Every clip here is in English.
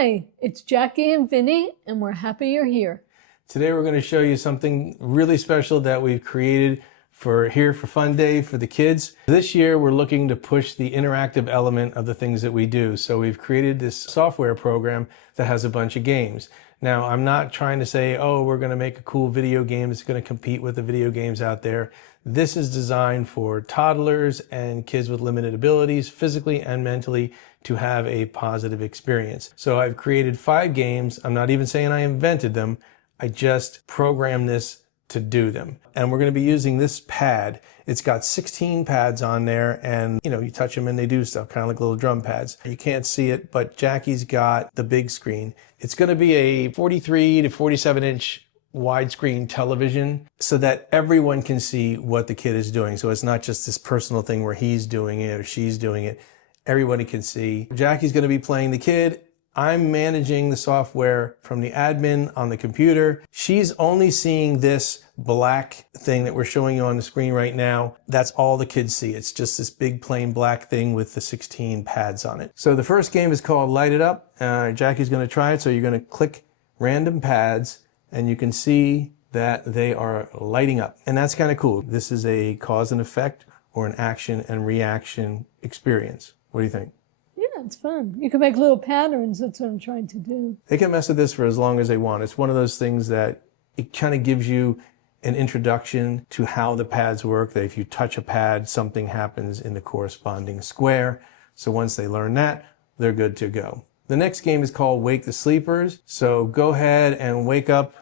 Hi, it's Jackie and Vinny, and we're happy you're here. Today we're going to show you something really special that we've created for Fun Day for the kids. This year we're looking to push the interactive element of the things that we do. So we've created this software program that has a bunch of games. Now I'm not trying to say, oh, we're going to make a cool video game that's going to compete with the video games out there. This is designed for toddlers and kids with limited abilities, physically and mentally, to have a positive experience. So I've created 5 games. I'm not even saying I invented them. I just programmed this to do them. And we're going to be using this pad. It's got 16 pads on there, and you touch them and they do stuff, kind of like little drum pads. You can't see it, but Jackie's got the big screen. It's going to be a 43 to 47 inch widescreen television so that everyone can see what the kid is doing. So it's not just this personal thing where he's doing it or she's doing it. Everybody can see. Jackie's going to be playing the kid. I'm managing the software from the admin on the computer. She's only seeing this black thing that we're showing you on the screen right now. That's all the kids see. It's just this big plain black thing with the 16 pads on it. So the first game is called Light It Up. Jackie's going to try it. So you're going to click random pads and you can see that they are lighting up. And that's kind of cool. This is a cause and effect or an action and reaction experience. What do you think? Yeah, it's fun. You can make little patterns. That's what I'm trying to do. They can mess with this for as long as they want. It's one of those things that it kind of gives you an introduction to how the pads work, that if you touch a pad, something happens in the corresponding square. So once they learn that, they're good to go. The next game is called Wake the Sleepers. So go ahead and wake up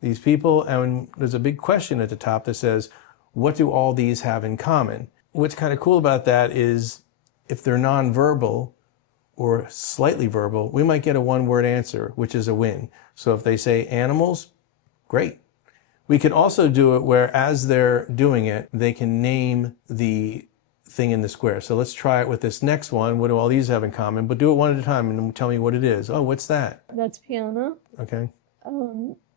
these people. And there's a big question at the top that says, what do all these have in common? What's kind of cool about that is if they're nonverbal or slightly verbal, we might get a one-word answer, which is a win. So if they say animals, great. We can also do it where as they're doing it, they can name the thing in the square. So let's try it with this next one. What do all these have in common? But do it one at a time and tell me what it is. Oh, what's that? That's piano. Okay.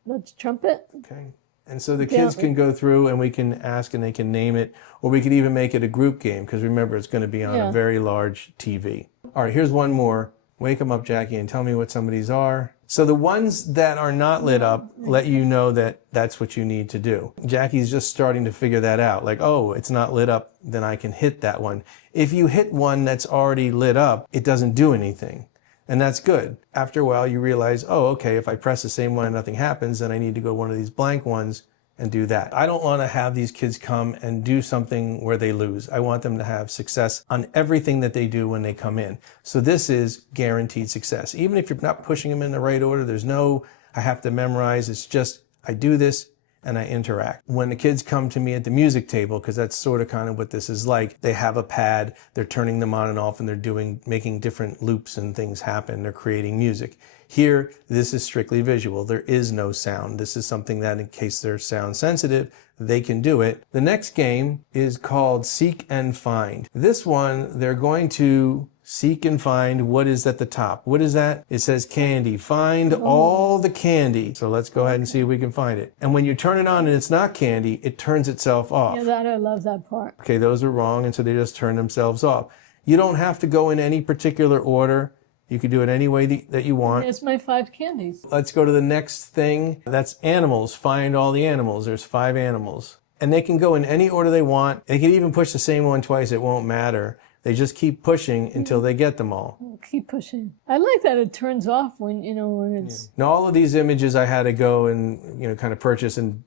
That's trumpet. Okay. And so the kids can go through and we can ask and they can name it, or we could even make it a group game because remember, it's going to be on a very large TV. All right, here's one more. Wake them up, Jackie, and tell me what some of these are. So the ones that are not lit up let you know that that's what you need to do. Jackie's just starting to figure that out. Like, oh, it's not lit up, then I can hit that one. If you hit one that's already lit up, it doesn't do anything. And that's good. After a while, you realize, oh, okay, if I press the same one and nothing happens, then I need to go one of these blank ones and do that. I don't want to have these kids come and do something where they lose. I want them to have success on everything that they do when they come in. So this is guaranteed success. Even if you're not pushing them in the right order, there's no, I have to memorize. It's just, I do this and I interact. When the kids come to me at the music table, because that's sort of kind of what this is like, they have a pad, they're turning them on and off and they're making different loops and things happen. They're creating music. Here, this is strictly visual. There is no sound. This is something that in case they're sound sensitive, they can do it. The next game is called Seek and Find. This one, they're going to seek and find what is at the top. What is that? It says candy. Find all the candy. So let's go ahead and see if we can find it. And when you turn it on and it's not candy, it turns itself off. Yeah, I love that part. Okay, those are wrong, and so they just turn themselves off. You don't have to go in any particular order. You can do it any way that you want. It's my 5 candies. Let's go to the next thing. That's animals. Find all the animals. There's 5 animals. And they can go in any order they want. They can even push the same one twice. It won't matter. They just keep pushing until they get them all. Keep pushing. I like that it turns off when, when it's... Now, all of these images I had to go and, kind of purchase and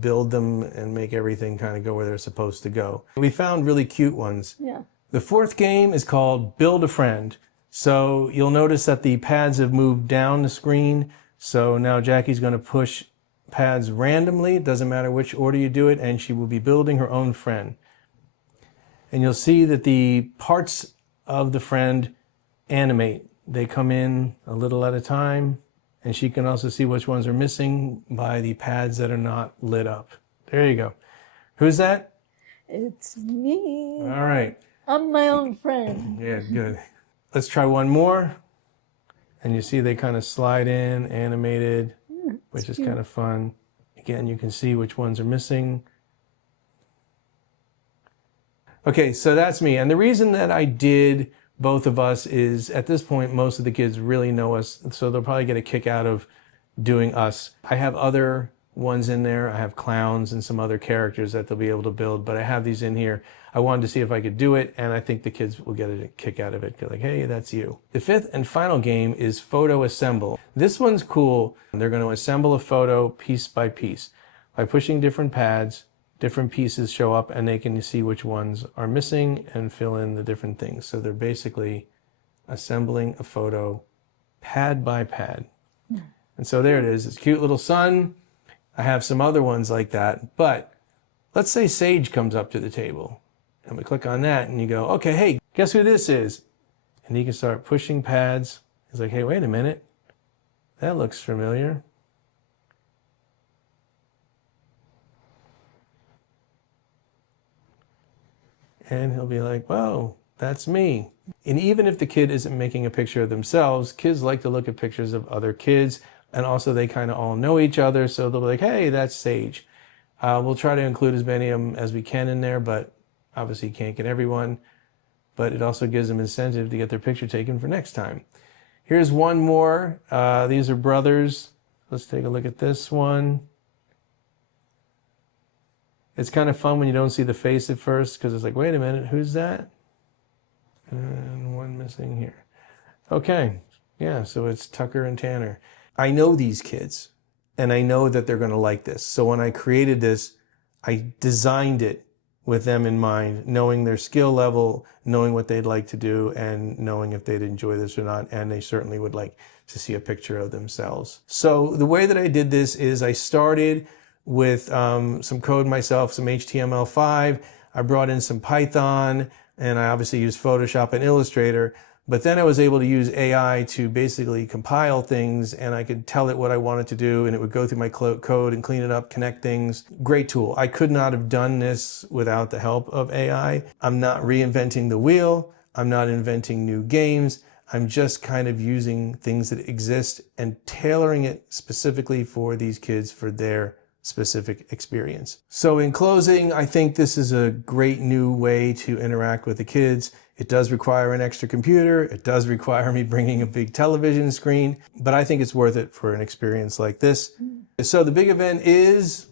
build them and make everything kind of go where they're supposed to go. We found really cute ones. Yeah. The 4th game is called Build a Friend. So you'll notice that the pads have moved down the screen. So now Jackie's going to push pads randomly. It doesn't matter which order you do it, and she will be building her own friend. And you'll see that the parts of the friend animate. They come in a little at a time, and she can also see which ones are missing by the pads that are not lit up. There you go. Who's that? It's me. All right. I'm my own friend. Yeah, good. Let's try one more. And you see they kind of slide in, animated, which is kind of fun. Again, you can see which ones are missing. Okay, so that's me. And the reason that I did both of us is, at this point, most of the kids really know us, so they'll probably get a kick out of doing us. I have other ones in there. I have clowns and some other characters that they'll be able to build, but I have these in here. I wanted to see if I could do it, and I think the kids will get a kick out of it. They're like, hey, that's you. The fifth and final game is Photo Assemble. This one's cool. They're going to assemble a photo piece by piece. By pushing different pads, different pieces show up, and they can see which ones are missing and fill in the different things. So they're basically assembling a photo pad by pad. And so there it is. It's a cute little sun. I have some other ones like that, but let's say Sage comes up to the table and we click on that and you go, okay, hey, guess who this is? And you can start pushing pads. It's like, hey, wait a minute. That looks familiar. And he'll be like, whoa, that's me. And even if the kid isn't making a picture of themselves, kids like to look at pictures of other kids. And also they kind of all know each other. So they'll be like, hey, that's Sage. We'll try to include as many of them as we can in there, but obviously you can't get everyone. But it also gives them incentive to get their picture taken for next time. Here's one more. These are brothers. Let's take a look at this one. It's kind of fun when you don't see the face at first because it's like, wait a minute, who's that? And one missing here. Okay, yeah, so it's Tucker and Tanner. I know these kids and I know that they're going to like this. So when I created this, I designed it with them in mind, knowing their skill level, knowing what they'd like to do, and knowing if they'd enjoy this or not. And they certainly would like to see a picture of themselves. So the way that I did this is I started with some code myself, some HTML5. I brought in some Python, and I obviously used Photoshop and Illustrator. But then I was able to use AI to basically compile things, and I could tell it what I wanted to do, and it would go through my code and clean it up, connect things. Great tool. I could not have done this without the help of AI. I'm not reinventing the wheel. I'm not inventing new games. I'm just kind of using things that exist and tailoring it specifically for these kids for their specific experience. So in closing, I think this is a great new way to interact with the kids. It does require an extra computer. It does require me bringing a big television screen, but I think it's worth it for an experience like this. So the big event is?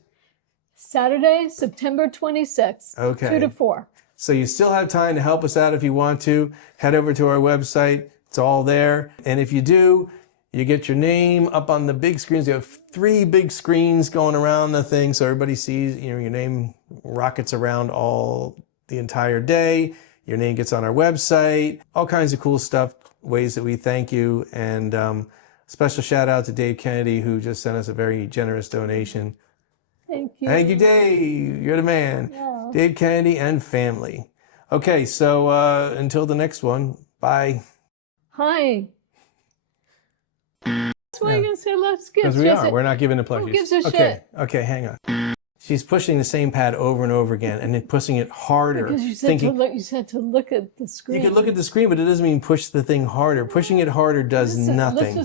Saturday, September 26th, okay. 2 to 4. So you still have time to help us out if you want to. Head over to our website. It's all there. And if you do, you get your name up on the big screens. You have 3 big screens going around the thing so everybody sees, your name rockets around the entire day. Your name gets on our website, all kinds of cool stuff, ways that we thank you. And special shout out to Dave Kennedy, who just sent us a very generous donation. Thank you. Thank you, Dave. You're the man. Yeah. Dave Kennedy and family. Okay, so until the next one, bye. Hi. That's why you're going to say let's get. Because we are. We're not giving the plushies. Who gives a okay. shit? Okay, hang on. She's pushing the same pad over and over again and then pushing it harder. Because you said, you said to look at the screen. You could look at the screen, but it doesn't mean push the thing harder. Pushing it harder does nothing.